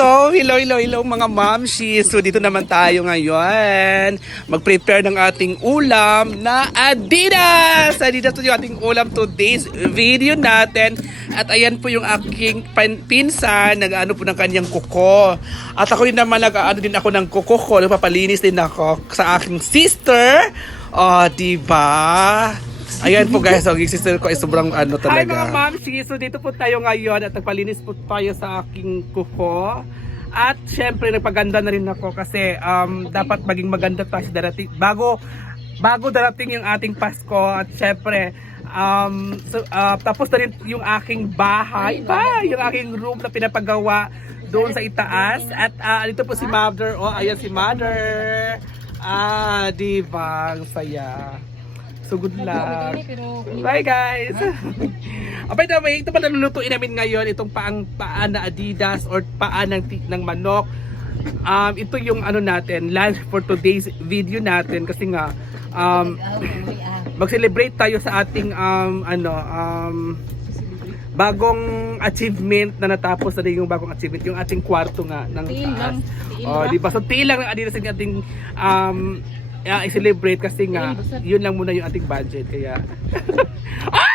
So, hello, hello, hello mga mamshi. So, dito naman tayo ngayon. Mag-prepare ng ating ulam na Adidas! Adidas po yung ating ulam today's video natin. At ayan po yung aking pinsan, nag-ano po ng kanyang kuko. At ako din naman, nag-ano din ako ng kuko ko. Nagpapalinis din ako sa aking sister. Oh, diba? Ayan po guys, ang sister ko ay sobrang ano talaga. Hi mga mamshi! So dito po tayo ngayon at nagpalinis po tayo sa aking kuko. At syempre nagpaganda na rin ako kasi um, dapat maging maganda tayo sa darating. Bago, bago darating yung ating Pasko at syempre um, so, uh, tapos na rin yung aking bahay. Ba, yung aking room na pinapagawa doon sa itaas. At uh, dito po si Mother. Oh, ayan si Mother. Ah, di ba? Ang saya. So good luck. Bye guys! by the way, ito pa nalulutuin namin ngayon, itong paang paa na Adidas or paa ng, ng manok. Um, ito yung ano natin, lunch for today's video natin kasi nga um, mag-celebrate tayo sa ating um, ano um, bagong achievement na natapos na rin yung bagong achievement, yung ating kwarto nga ng Tiil taas. lang. Tiil Oh, di ba? So tiil lang ng Adidas yung ating um, uh, i-celebrate kasi nga yun lang muna yung ating budget kaya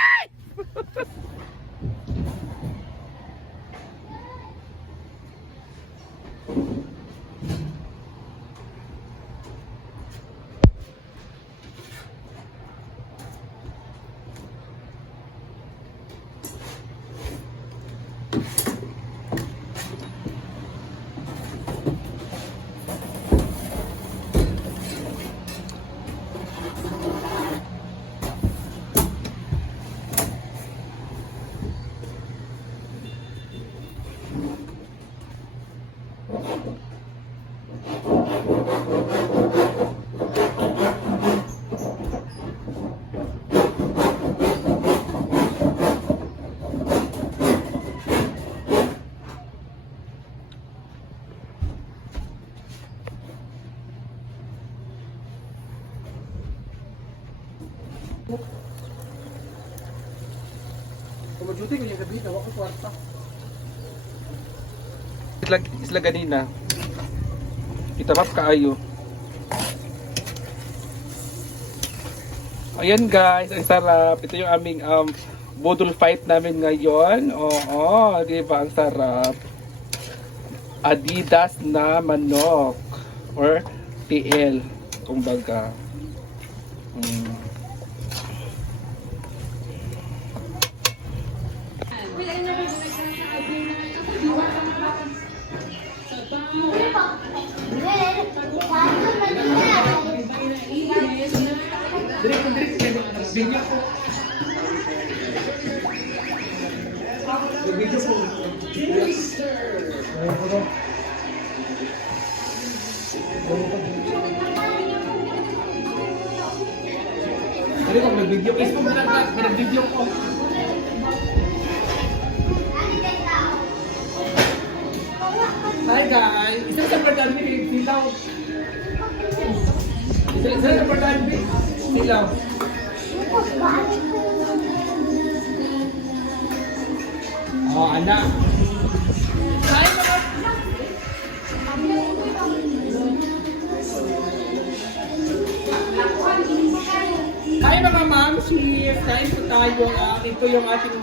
Ko yung gabi, nawa ko kwarta. Isla, isla ganina. Itamap kaayo. Ayan guys, ang sarap. Ito yung aming um, budol fight namin ngayon. Oo, di ba? Ang sarap. Adidas na manok. Or TL. Kumbaga. Mm. Ko, diri ko, video ko. Video ko. Diri ko, may video. Facebook na lang, may video ko. Hi guys! Isa sa pagdaan ni Tilaw. Isa sa pagdaan ni Tilaw. Oh, anak. Hi Hi mga mamsis! Kain po tayo. Uh, ito yung ating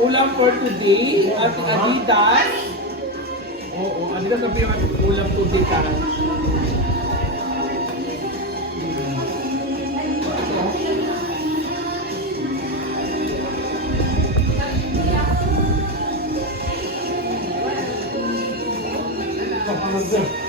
ulam for today. Ating Adidas. Oo, Adidas na po yung ating ulam today. Ka. Dahil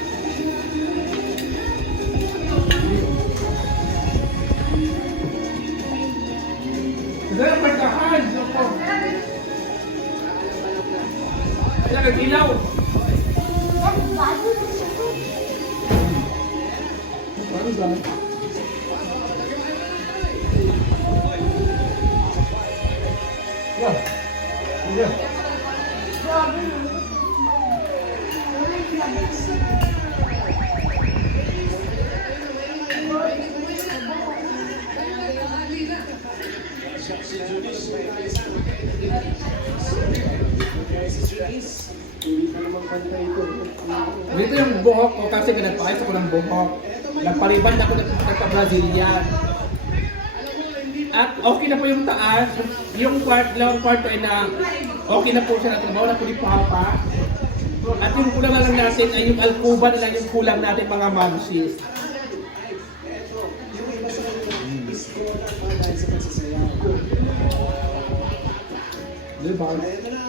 Ito. Dito yung buhok ko kasi nagpaayos ako ng buhok. Nagpariban ako ng nagpa-Brazilian. At okay na po yung taas. Yung part, long part ay na okay na po siya. Natrabaho na po ni Papa. At yung kulang lang natin ay yung alcuba na lang yung kulang natin mga mamsis. Diba?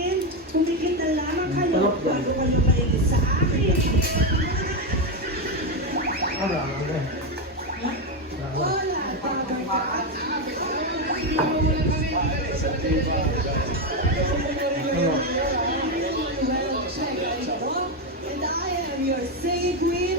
rin ganito ha? Sarap yan. And I am your singing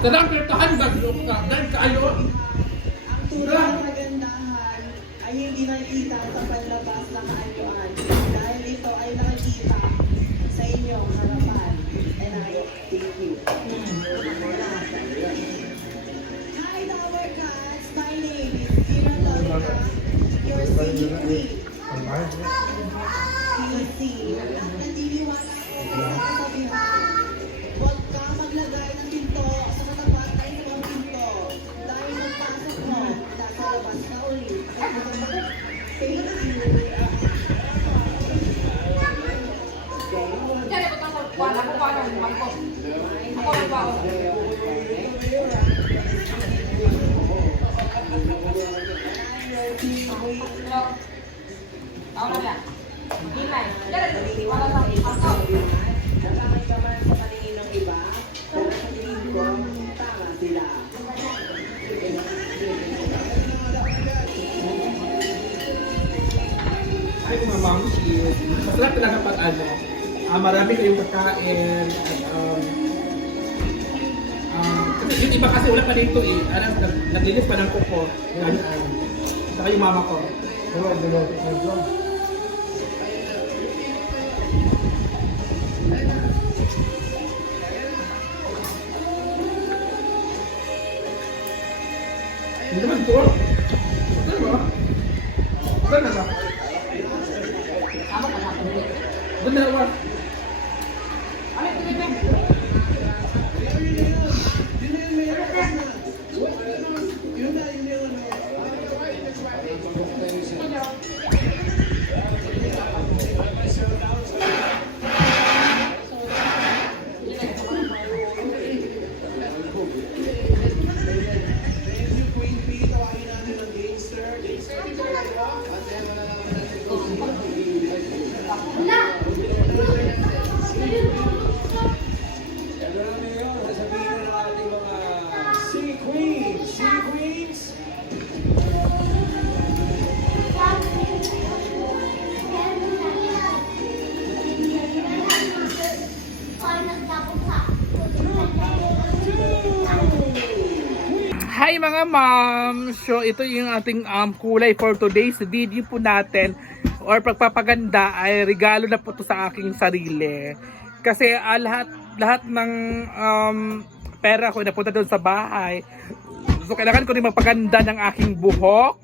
Ito lang, pertahan ba? Dahil kayo. Ang tunay na kagandahan ay hindi nakikita sa panlabas na kaanyuan dahil ito ay nakikita sa inyong harapan. And I thank you. Hi, Tower Cats! My name is Kira Tolina, your singing queen. PLC. At naniniwala ako mga mamsis. Masarap talaga pag ano. Ah, marami kayong kakain. At, um, um, yung iba kasi wala pa dito eh. Ano, nag- naglinis pa ng kuko. Yan, um, saka yung mama ko. Hindi naman to. Ano ba? Ano ba? Amo ka na. Doon Hi mga ma'am! So ito yung ating um, kulay for today's video po natin or pagpapaganda ay regalo na po to sa aking sarili. Kasi ah, lahat lahat ng um, pera ko napunta doon sa bahay. So kailangan ko rin magpaganda ng aking buhok.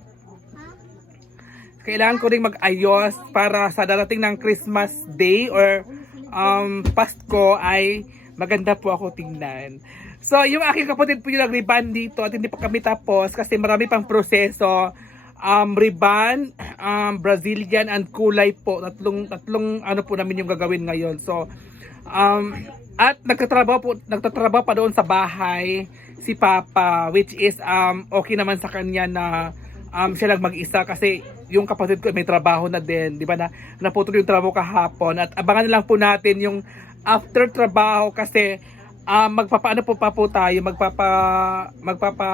Kailangan ko rin mag-ayos para sa darating ng Christmas Day or um, Pasko ay maganda po ako tingnan. So, yung aking kapatid po yung nag-ribbon dito at hindi pa kami tapos kasi marami pang proseso. Um, ribbon, um, Brazilian and kulay po. Tatlong, tatlong ano po namin yung gagawin ngayon. So, um, At nagtatrabaho po, nagtatrabaho pa doon sa bahay si Papa which is um okay naman sa kanya na um siya lang mag-isa kasi yung kapatid ko may trabaho na din, di ba na naputol yung trabaho kahapon at abangan na lang po natin yung after trabaho kasi um, magpapaano po pa po tayo, magpapa magpapa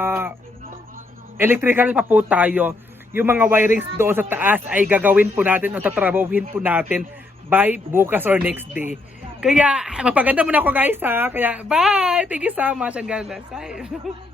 electrical pa po tayo. Yung mga wirings doon sa taas ay gagawin po natin o tatrabahuhin po natin by bukas or next day. Kaya, mapaganda muna ako guys ha. Kaya, bye! Thank you so much. Ang ganda. Bye!